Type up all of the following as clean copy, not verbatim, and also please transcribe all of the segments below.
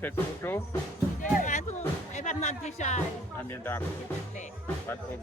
Quelques photos. Ah, bien d'accord. Pas de problème.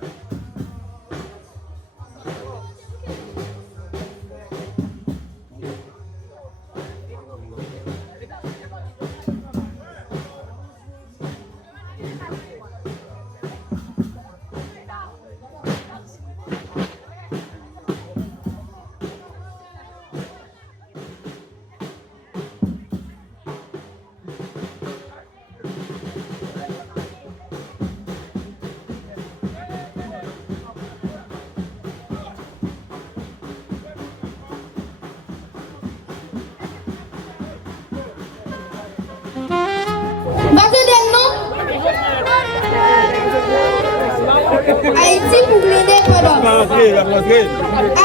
Haïti pour l'indépendance.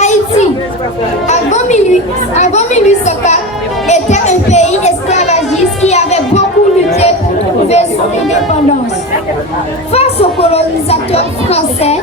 Haïti, avant 1804, était un pays esclavagiste qui avait beaucoup lutté pour trouver son indépendance. Face aux colonisateurs français,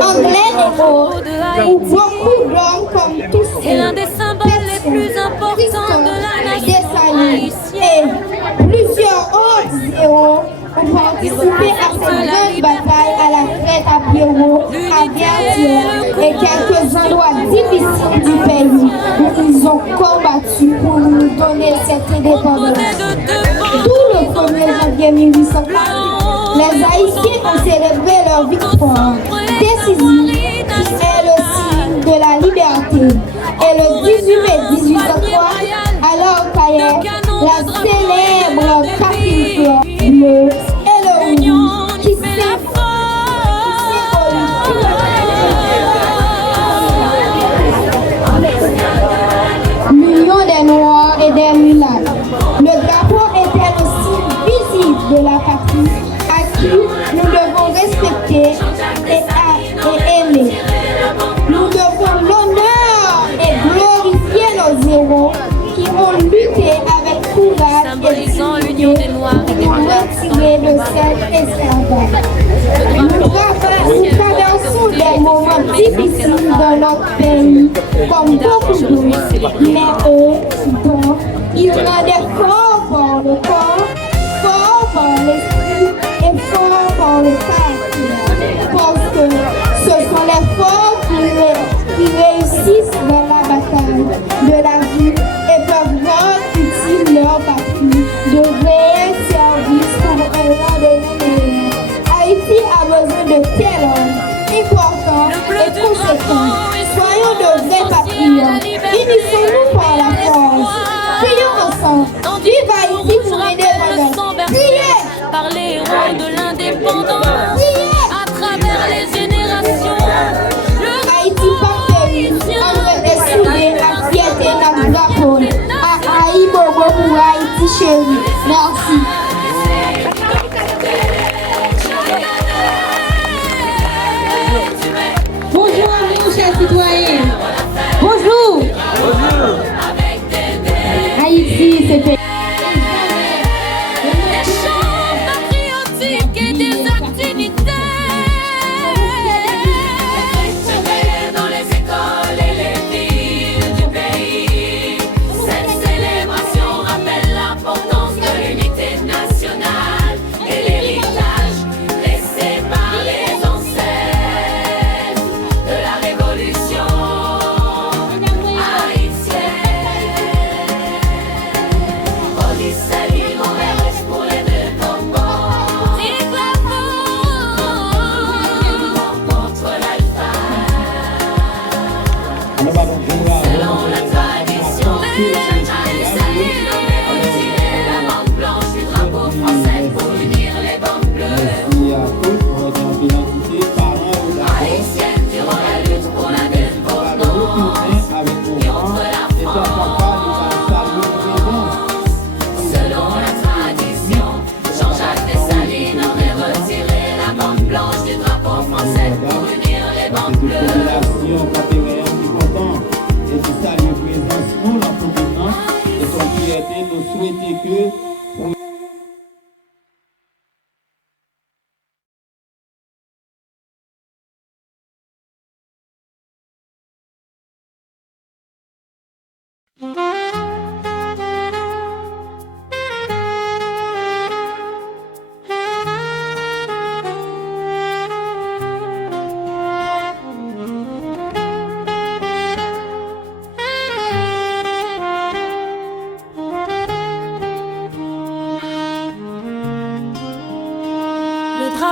anglais et autres, où beaucoup d'hommes comme Toussaint, l'un des symboles les plus importants de la nation haïtienne. Et plusieurs autres héros ont participé à cette grande bataille à la traite à Pierrot, à Verdier et quelques endroits difficiles du pays où ils ont combattu pour nous donner cette indépendance. Tout le 1er janvier 1804, les Haïtiens ont célébré leur victoire décisive qui est le signe de la liberté. Et le 18 mai 1803, à l'Orcaillère, la célèbre capitale bleue et le rouge qui l'union des Noirs et des Mulâtres. Le drapeau était le signe visible de la patrie à qui nous devons respecter et aimer. Nous devons l'honneur et glorifier nos héros qui ont lutté avec courage symbolisant l'union des Noirs et des pour retirer de cet esclavage. Nous traversons des moments difficiles dans notre pays, comme beaucoup d'autres, mais eux, bon, ils rendaient fort par le corps, fort par l'esprit et fort par le caractère. Parce que ce sont les forts qui réussissent dans la bataille de la vie et peuvent rendre utile leur patrie de réels services pour un lendemain meilleur. Haïti a besoin de tels hommes importants et conséquents. Soyons de vrais patriotes. Unissons-nous par la force. Prions ensemble. Vive Haïti pour l'indépendance. Priez! Par les héros de l'indépendance, à travers les générations. Haïti par pays, en vrai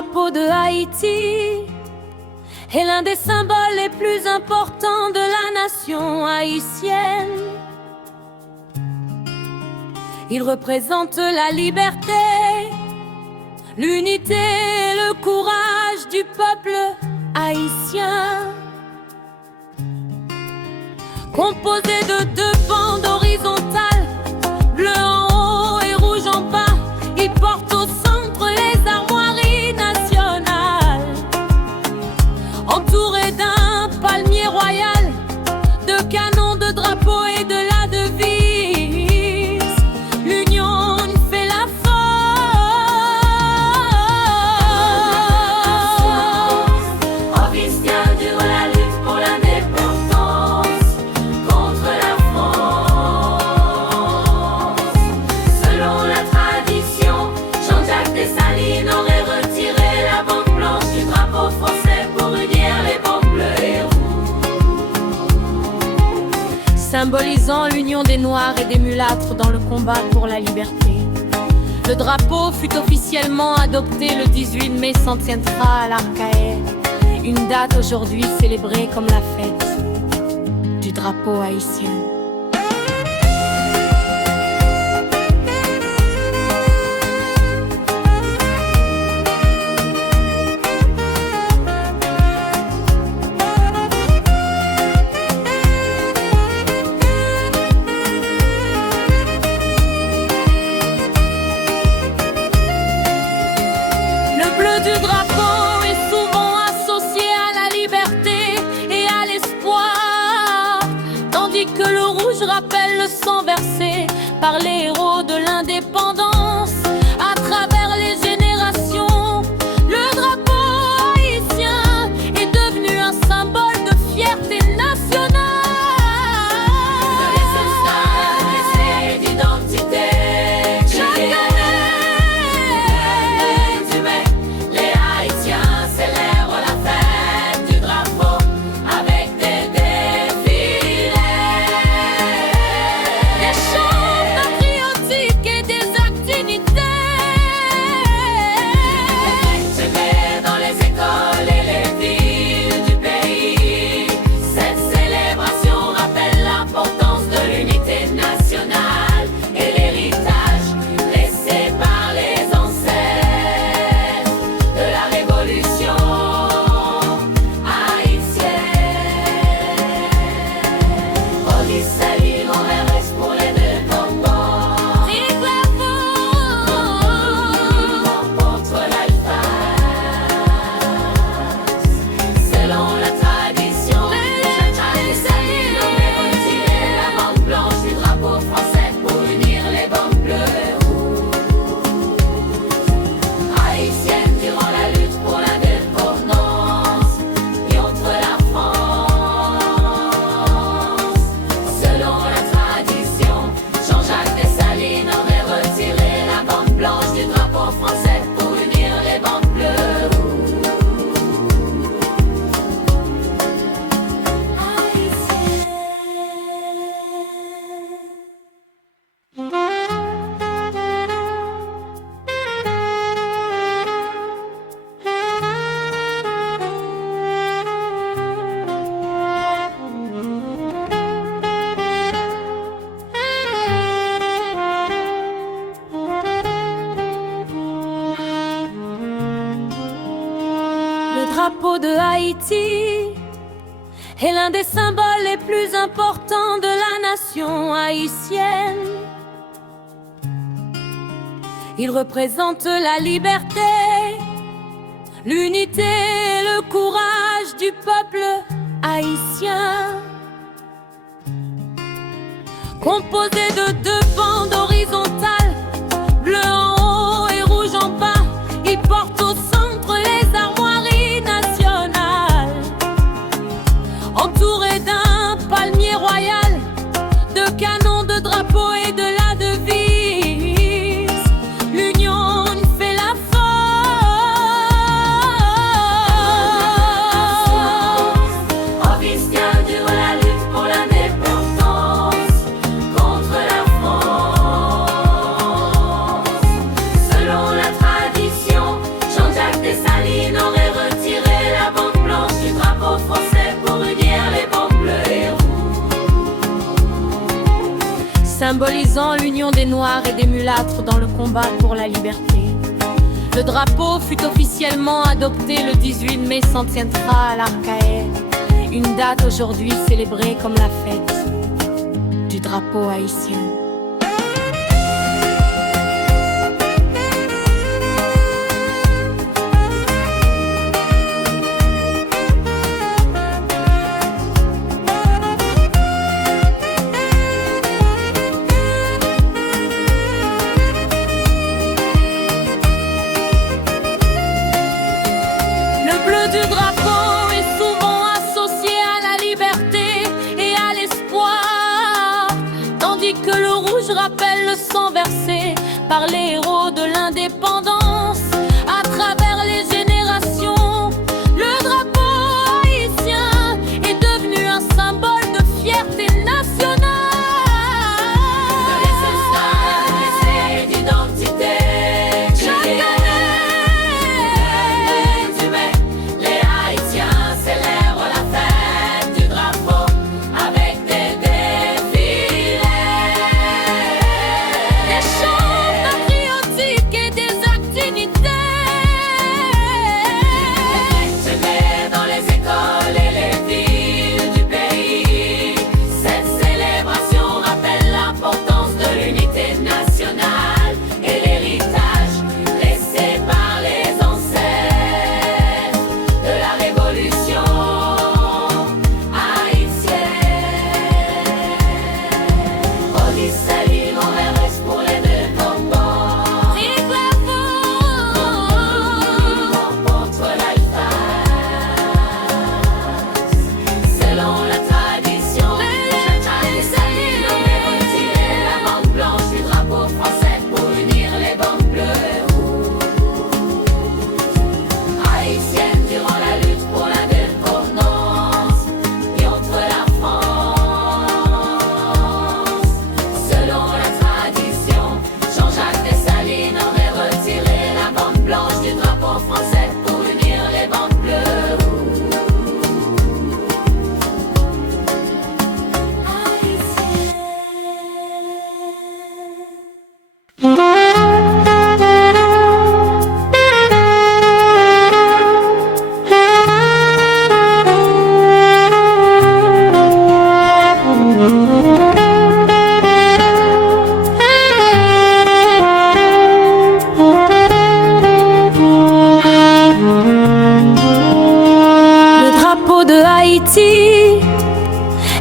drapeau de Haïti est l'un des symboles les plus importants de la nation haïtienne. Il représente la liberté, l'unité et le courage du peuple haïtien. Composé de deux bandes horizontales, bleu en haut et rouge en bas, il porte au centre les armoiries nationales. Entouré d'un palmier royal, de canons, de drapeaux et de la devise, l'union fait la force. Haïtien durant la lutte pour l'indépendance contre la France. Selon la tradition, Jean-Jacques Dessalines aurait retiré la bande blanche du drapeau français pour unir les bandes bleues et rouges, symbolisant l'union des Noirs et des mulâtres dans le combat pour la liberté. Le drapeau fut officiellement adopté le 18 mai sans tiendra à l'Arcaïe, une date aujourd'hui célébrée comme la fête du drapeau haïtien. Le bleu du drapeau est souvent associé à la liberté et à l'espoir, tandis que le rouge rappelle le sang versé par les héros de l'indépendance. À travers les générations, le drapeau haïtien est devenu un symbole de fierté nationale. Et d'identité. Chaque année du mai, les Haïtiens célèbrent la fête du drapeau avec des défilés, des chants patriotiques et des actes d'unité. Dans les écoles et les villes du pays, cette célébration rappelle l'importance de l'unité nationale et l'héritage laissé par les ancêtres de la révolution haïtienne. On dit salut, on reste pour les deux bonbons. Contre l'alphase. Selon la tradition, Jean-Jacques Dessalines aurait retiré la bande blanche du drapeau français pour unir les bandes bleues et rouges, haïtiennes durant la lutte pour l'indépendance et contre la France. Selon la tradition, Jean-Jacques Dessalines aurait retiré la bande blanche du drapeau français pour unir les bandes bleues et rouges, haïtiennes. Le drapeau de Haïti est l'un des symboles les plus importants de la nation haïtienne. Il représente la liberté, l'unité et le courage du peuple haïtien. Composé de deux bandes horizontales, bleu en haut et rouge en bas, il porte au centre les armoiries nationales. Entouré d'un palmier royal, de canons, de drapeaux et de la devise, l'union fait la force. Haïtien durant la lutte pour l'indépendance contre la France. symbolisant l'union des Noirs et des mulâtres dans le combat pour la liberté. Le drapeau fut officiellement adopté le 18 mai, s'en tiendra à l'Arcaël, une date aujourd'hui célébrée comme la fête du drapeau haïtien. Du drapeau est souvent associé à la liberté et à l'espoir, tandis que le rouge rappelle le sang versé par les héros de l'indépendance. À travers les générations, le drapeau haïtien est devenu un symbole de fierté nationale. De d'identité.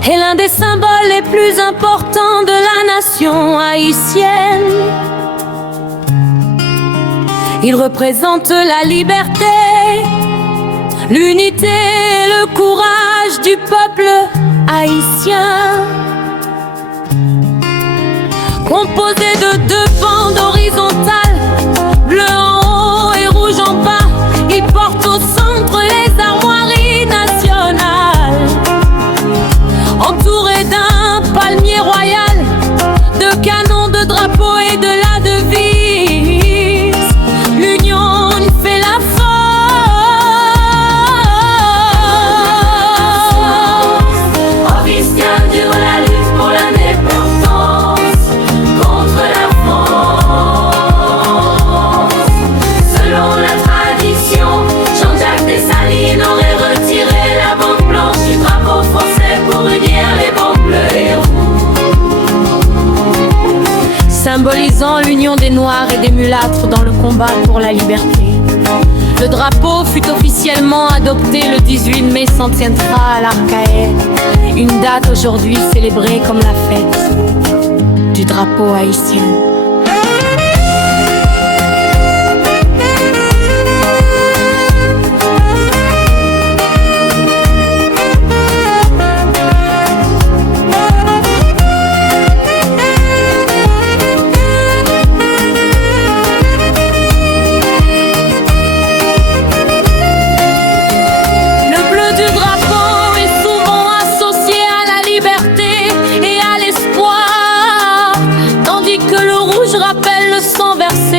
Est l'un des symboles les plus importants de la nation haïtienne. Il représente la liberté, l'unité et le courage du peuple haïtien. Composé de deux bandes horizontales, bleu en haut et rouge en bas, il porte au centre les armoiries nationales. Entouré d'un palmier royal, de canons, de drapeaux et de la devise, l'union fait la force. Haïtien durant la lutte pour l'indépendance, contre la France. Selon la tradition, Jean-Jacques Dessalines aurait retiré la bande blanche du drapeau français pour unir les bandes bleues et rouges, symbolisant l'union des Noirs et des mulâtres dans le combat pour la liberté. Le drapeau fut officiellement adopté le 18 mai, s'en tiendra à l'Arcaël, une date aujourd'hui célébrée comme la fête du drapeau haïtien. Rappelle le sang versé